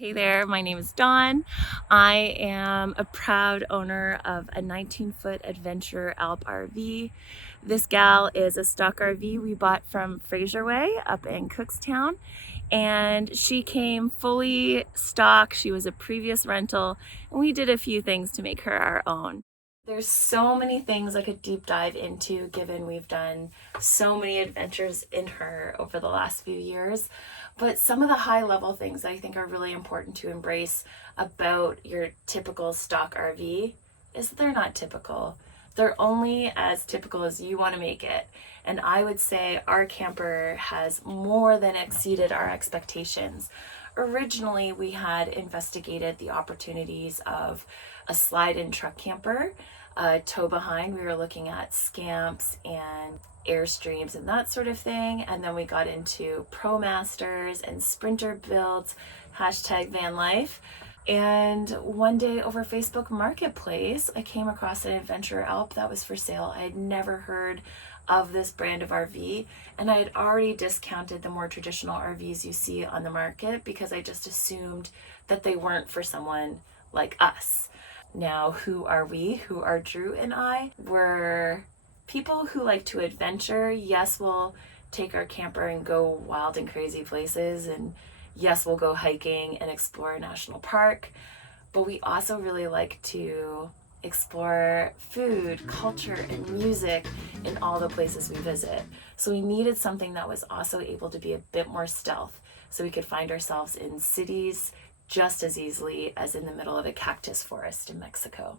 Hey there, my name is Dawn. I am a proud owner of a 19-foot adventure Alp RV. This gal is a stock RV we bought from Fraserway up in Cookstown, and she came fully stock. She was a previous rental, and we did a few things to make her our own. There's so many things I could deep dive into given we've done so many adventures in her over the last few years. But some of the high level things I think are really important to embrace about your typical stock RV is that they're not typical. They're only as typical as you want to make it. And I would say our camper has more than exceeded our expectations. Originally, we had investigated the opportunities of a slide-in truck camper, tow behind. We were looking at scamps and Airstreams and that sort of thing. And then we got into ProMasters and Sprinter builds, hashtag Vanlife. And one day over Facebook Marketplace, I came across an adventure Alp that was for sale. I had never heard of this brand of RV, and I had already discounted the more traditional RVs you see on the market because I just assumed that they weren't for someone like us. Now, who are we? Who are Drew and I? We're people who like to adventure. Yes, we'll take our camper and go wild and crazy places, and yes, we'll go hiking and explore a national park, but we also really like to explore food, culture, and music in all the places we visit. So we needed something that was also able to be a bit more stealth, so we could find ourselves in cities just as easily as in the middle of a cactus forest in Mexico.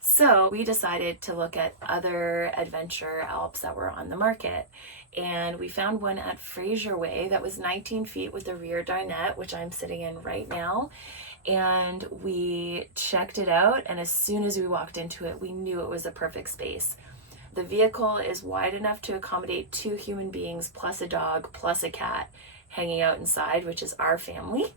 So we decided to look at other adventure Alps that were on the market. And we found one at Fraserway that was 19 feet with a rear dinette, which I'm sitting in right now. And we checked it out, and as soon as we walked into it, we knew it was a perfect space. The vehicle is wide enough to accommodate 2 human beings plus a dog plus a cat hanging out inside, which is our family.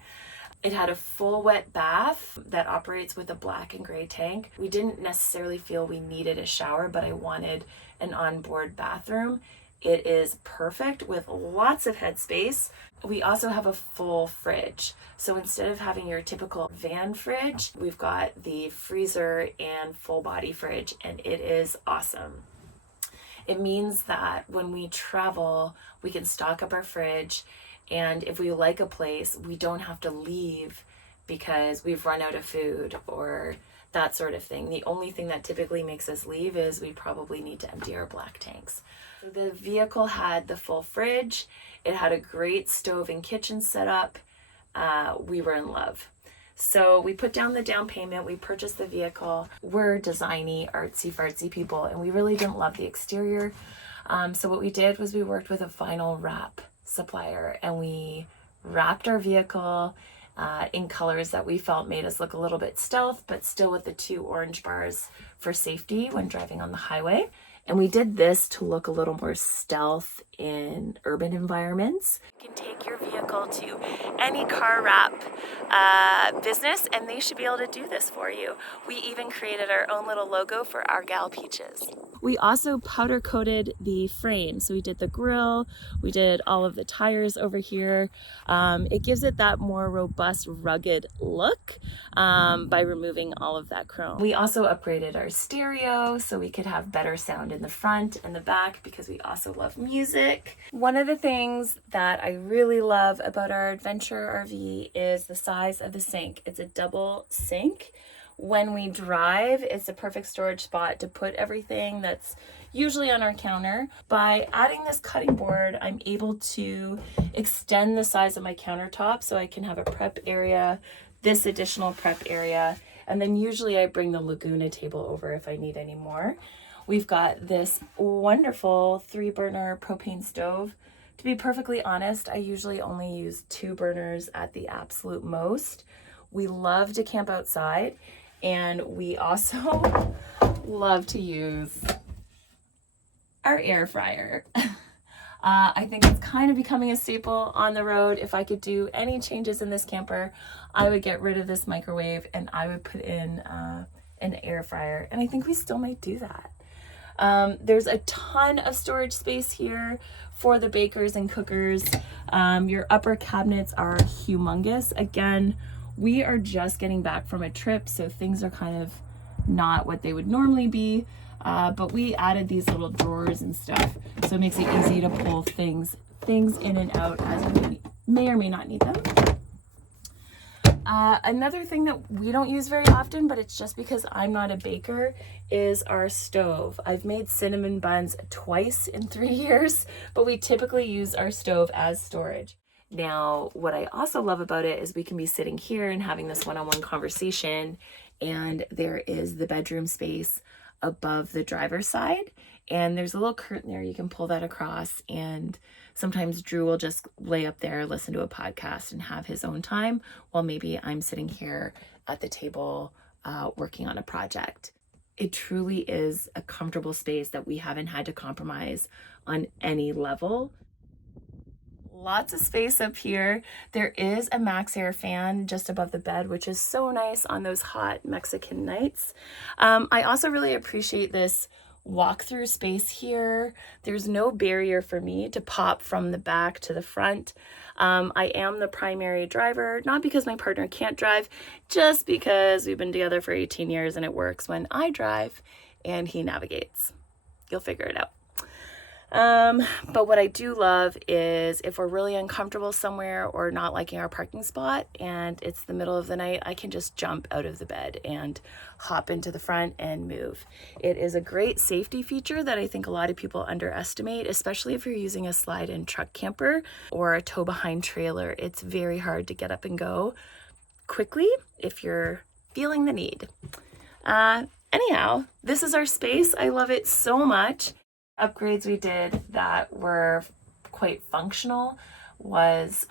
It had a full wet bath that operates with a black and gray tank. We didn't necessarily feel we needed a shower, but I wanted an onboard bathroom. It is perfect with lots of headspace. We also have a full fridge. So instead of having your typical van fridge, we've got the freezer and full body fridge, and it is awesome. It means that when we travel, we can stock up our fridge, and if we like a place, we don't have to leave because we've run out of food or that sort of thing. The only thing that typically makes us leave is we probably need to empty our black tanks. The vehicle had the full fridge. It had a great stove and kitchen setup. We were in love. So we put down the down payment. We purchased the vehicle. We're designy, artsy fartsy people, and we really didn't love the exterior. So what we did was we worked with a vinyl wrap supplier, and we wrapped our vehicle in colors that we felt made us look a little bit stealth, but still with the 2 orange bars for safety when driving on the highway. And we did this to look a little more stealth in urban environments. You can take your vehicle to any car wrap business, and they should be able to do this for you. We even created our own little logo for our gal Peaches. We also powder coated the frame. So we did the grille, we did all of the tires over here. It gives it that more robust, rugged look by removing all of that chrome. We also upgraded our stereo so we could have better sound in the front and the back because we also love music. One of the things that I really love about our adventure RV is the size of the sink. It's a double sink. When we drive, it's a perfect storage spot to put everything that's usually on our counter. By adding this cutting board, I'm able to extend the size of my countertop so I can have a prep area, this additional prep area, and then usually I bring the Laguna table over if I need any more. We've got this wonderful 3-burner propane stove. To be perfectly honest, I usually only use 2 burners at the absolute most. We love to camp outside, and we also love to use our air fryer. I think it's kind of becoming a staple on the road. If I could do any changes in this camper, I would get rid of this microwave and I would put in an air fryer, and I think we still might do that. There's a ton of storage space here for the bakers and cookers. Your upper cabinets are humongous. Again, we are just getting back from a trip, so things are kind of not what they would normally be, but we added these little drawers and stuff, so it makes it easy to pull things in and out as you may or may not need them. Another thing that we don't use very often, but it's just because I'm not a baker, is our stove. I've made cinnamon buns twice in 3 years, but we typically use our stove as storage. Now, what I also love about it is we can be sitting here and having this one-on-one conversation, and there is the bedroom space above the driver's side, and there's a little curtain there. You can pull that across, and sometimes Drew will just lay up there, listen to a podcast, and have his own time while maybe I'm sitting here at the table working on a project. It truly is a comfortable space that we haven't had to compromise on any level. Lots of space up here. There is a max air fan just above the bed, which is so nice on those hot Mexican nights. I also really appreciate this walk-through space here. There's no barrier for me to pop from the back to the front. I am the primary driver, not because my partner can't drive, just because we've been together for 18 years and it works when I drive and he navigates. You'll figure it out. But what I do love is if we're really uncomfortable somewhere or not liking our parking spot and it's the middle of the night, I can just jump out of the bed and hop into the front and move. It is a great safety feature that I think a lot of people underestimate, especially if you're using a slide-in truck camper or a tow-behind trailer. It's very hard to get up and go quickly if you're feeling the need. Anyhow, this is our space. I love it so much. Upgrades we did that were quite functional was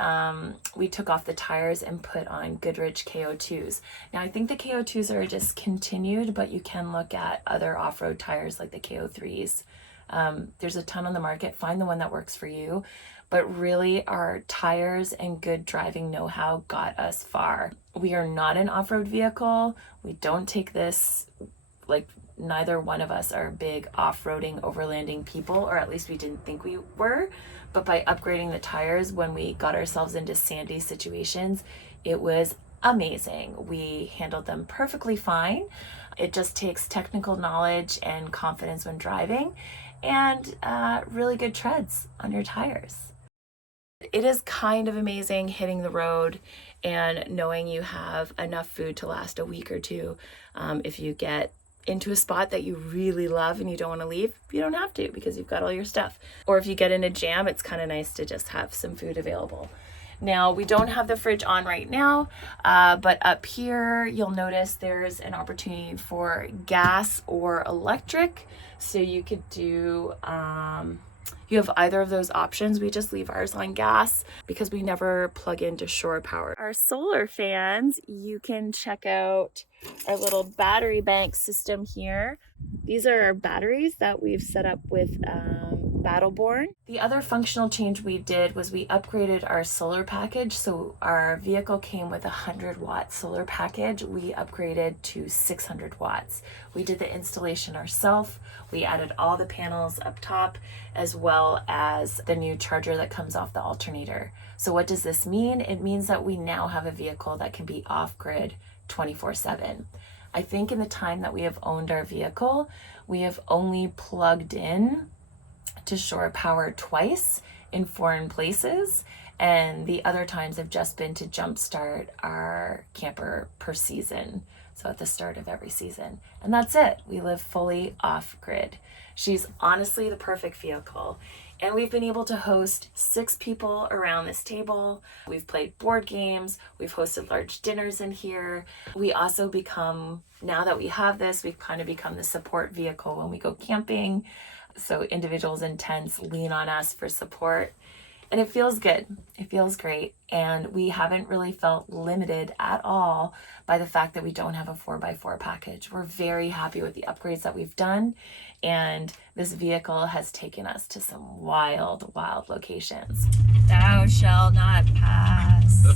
we took off the tires and put on Goodrich KO2s. Now I think the KO2s are discontinued, but you can look at other off-road tires like the KO3s. There's a ton on the market. Find the one that works for you. But really our tires and good driving know-how got us far. We are not an off-road vehicle. We don't take this like neither one of us are big off-roading, overlanding people, or at least we didn't think we were. But by upgrading the tires when we got ourselves into sandy situations, it was amazing. We handled them perfectly fine. It just takes technical knowledge and confidence when driving and really good treads on your tires. It is kind of amazing hitting the road and knowing you have enough food to last a week or two. If you get into a spot that you really love and you don't want to leave, you don't have to because you've got all your stuff. Or if you get in a jam, it's kind of nice to just have some food available. Now, we don't have the fridge on right now, but up here, you'll notice there's an opportunity for gas or electric. So you could do, you have either of those options. We just leave ours on gas because we never plug into shore power. Our solar fans, you can check out our little battery bank system here. These are our batteries that we've set up with Battleborn. The other functional change we did was we upgraded our solar package. So our vehicle came with a 100-watt solar package. We upgraded to 600 watts. We did the installation ourselves. We added all the panels up top as well as the new charger that comes off the alternator. So what does this mean? It means that we now have a vehicle that can be off-grid 24/7. I think in the time that we have owned our vehicle, we have only plugged in to shore power twice in foreign places, and the other times have just been to jumpstart our camper per season. So at the start of every season. And that's it. We live fully off-grid. She's honestly the perfect vehicle. And we've been able to host 6 people around this table. We've played board games. We've hosted large dinners in here. We also become, now that we have this, we've kind of become the support vehicle when we go camping. So individuals in tents lean on us for support. And it feels good. It feels great. And we haven't really felt limited at all by the fact that we don't have a 4x4 package. We're very happy with the upgrades that we've done. And this vehicle has taken us to some wild, wild locations. Thou shalt not pass.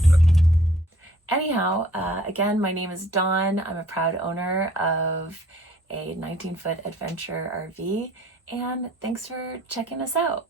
Anyhow, again, my name is Dawn. I'm a proud owner of a 19-foot adventure RV, and thanks for checking us out.